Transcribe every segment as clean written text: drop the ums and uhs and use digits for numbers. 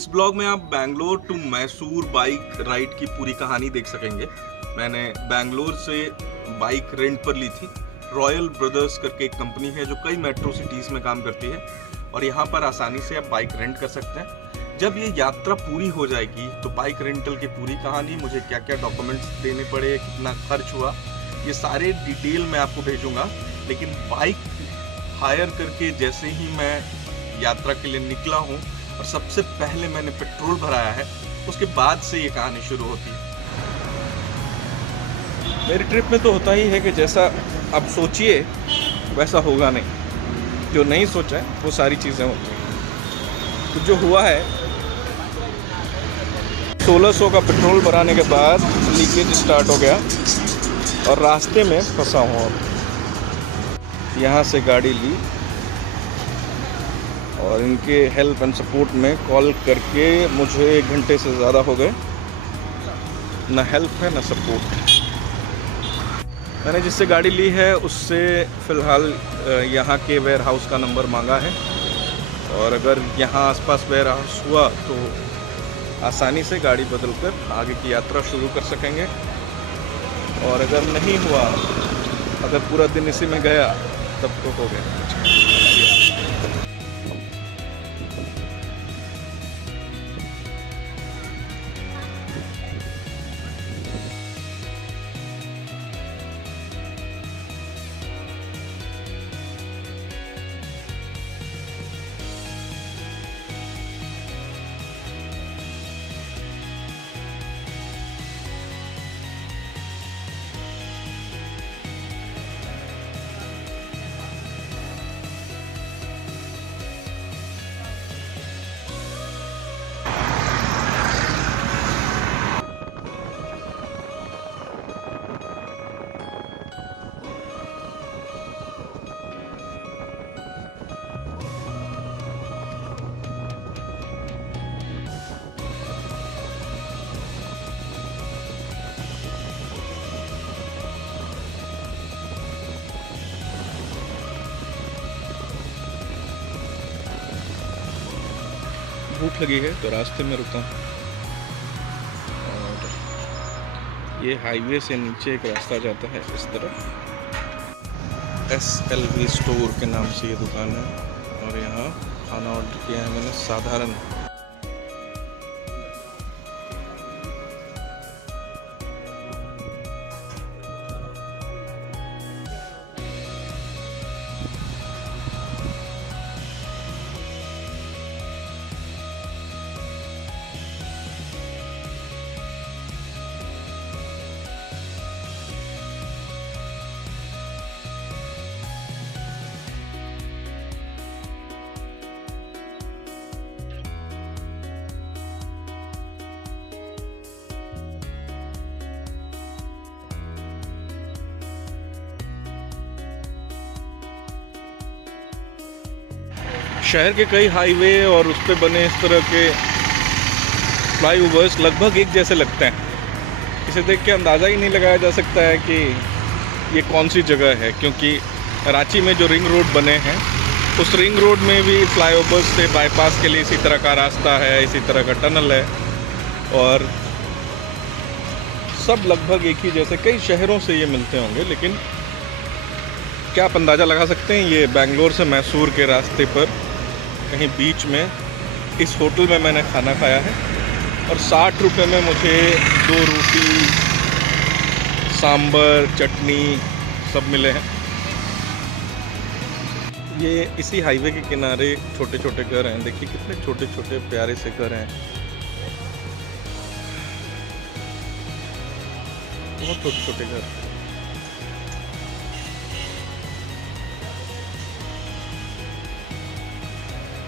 इस ब्लॉग में आप Bangalore to Mysore bike ride की पूरी कहानी देख सकेंगे। मैंने बैंगलोर से बाइक रेंट पर ली थी। रॉयल ब्रदर्स करके एक कंपनी है जो कई मेट्रो सिटीज़ में काम करती है और यहाँ पर आसानी से आप बाइक रेंट कर सकते हैं। जब ये यात्रा पूरी हो जाएगी तो बाइक रेंटल की पूरी कहानी, मुझे क्या क्या डॉक्यूमेंट्स देने पड़े, कितना खर्च हुआ, ये सारे डिटेल मैं आपको भेजूंगा। लेकिन बाइक हायर करके जैसे ही मैं यात्रा के लिए निकला हूँ और सबसे पहले मैंने पेट्रोल भराया है, उसके बाद से ये कहानी शुरू होती है। मेरी ट्रिप में तो होता ही है कि जैसा आप सोचिए वैसा होगा नहीं, जो नहीं सोचा है वो सारी चीज़ें होती हैं। तो जो हुआ है, 1600 का पेट्रोल भराने के बाद लीकेज स्टार्ट हो गया और रास्ते में फंसा हूँ। अब यहाँ से गाड़ी ली और इनके हेल्प एंड सपोर्ट में कॉल करके मुझे 1 घंटे से ज़्यादा हो गए। ना हेल्प है ना सपोर्ट। मैंने जिससे गाड़ी ली है उससे फ़िलहाल यहाँ के वेयर हाउस का नंबर मांगा है और अगर यहाँ आसपास वेयर हाउस हुआ तो आसानी से गाड़ी बदलकर आगे की यात्रा शुरू कर सकेंगे। और अगर नहीं हुआ, अगर पूरा दिन इसी में गया, तब तो हो गया। भूख लगी है तो रास्ते में रुका और ये हाईवे से नीचे एक रास्ता जाता है इस तरफ। SLV स्टोर के नाम से ये दुकान है और यहाँ खाना ऑर्डर किया है मैंने, साधारण। शहर के कई हाईवे और उस पर बने इस तरह के फ्लाईओवर्स लगभग एक जैसे लगते हैं। इसे देख के अंदाज़ा ही नहीं लगाया जा सकता है कि ये कौन सी जगह है, क्योंकि रांची में जो रिंग रोड बने हैं उस रिंग रोड में भी फ्लाईओवर्स से बाईपास के लिए इसी तरह का रास्ता है, इसी तरह का टनल है और सब लगभग एक ही जैसे। कई शहरों से ये मिलते होंगे, लेकिन क्या आप अंदाज़ा लगा सकते हैं ये बैंगलोर से मैसूर के रास्ते पर कहीं बीच में इस होटल में मैंने खाना खाया है और 60 रुपये में मुझे 2 रोटी, सांभर, चटनी सब मिले हैं। ये इसी हाईवे के किनारे छोटे छोटे घर हैं। देखिए कितने छोटे छोटे प्यारे से घर हैं, बहुत छोटे छोटे घर।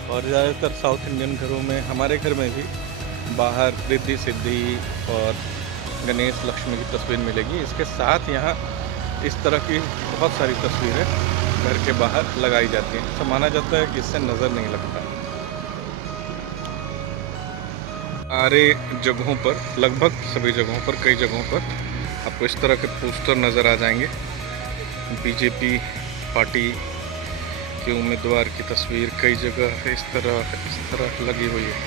और ज़्यादातर साउथ इंडियन घरों में, हमारे घर में भी बाहर रिद्धि सिद्धि और गणेश लक्ष्मी की तस्वीर मिलेगी। इसके साथ यहाँ इस तरह की बहुत सारी तस्वीरें घर के बाहर लगाई जाती हैं। ऐसा माना जाता है कि इससे नज़र नहीं लगता। सारे जगहों पर, लगभग सभी जगहों पर, कई जगहों पर आपको इस तरह के पोस्टर नज़र आ जाएंगे। बीजेपी पार्टी के उम्मीदवार की तस्वीर कई जगह इस तरह लगी हुई है।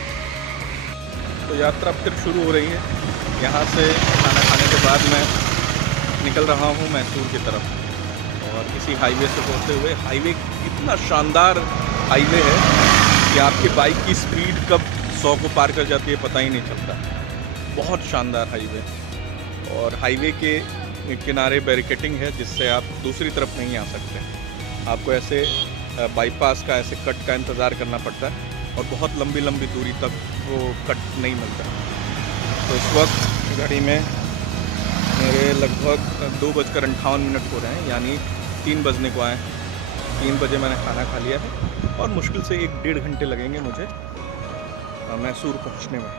तो यात्रा फिर शुरू हो रही है। यहाँ से खाना खाने के बाद मैं निकल रहा हूँ मैसूर की तरफ और इसी हाईवे से होते हुए, हाईवे इतना शानदार हाईवे है कि आपकी बाइक की स्पीड कब 100 को पार कर जाती है पता ही नहीं चलता। बहुत शानदार हाईवे, और हाईवे के किनारे बैरिकेटिंग है जिससे आप दूसरी तरफ नहीं आ सकते। आपको ऐसे बाईपास का, ऐसे कट का इंतज़ार करना पड़ता है और बहुत लंबी लंबी दूरी तक वो कट नहीं मिलता। तो इस वक्त घड़ी में मेरे लगभग 2:58 हो रहे हैं, यानी 3 बजने को आए। 3 बजे मैंने खाना खा लिया है और मुश्किल से 1-1.5 घंटे लगेंगे मुझे मैसूर पहुंचने में।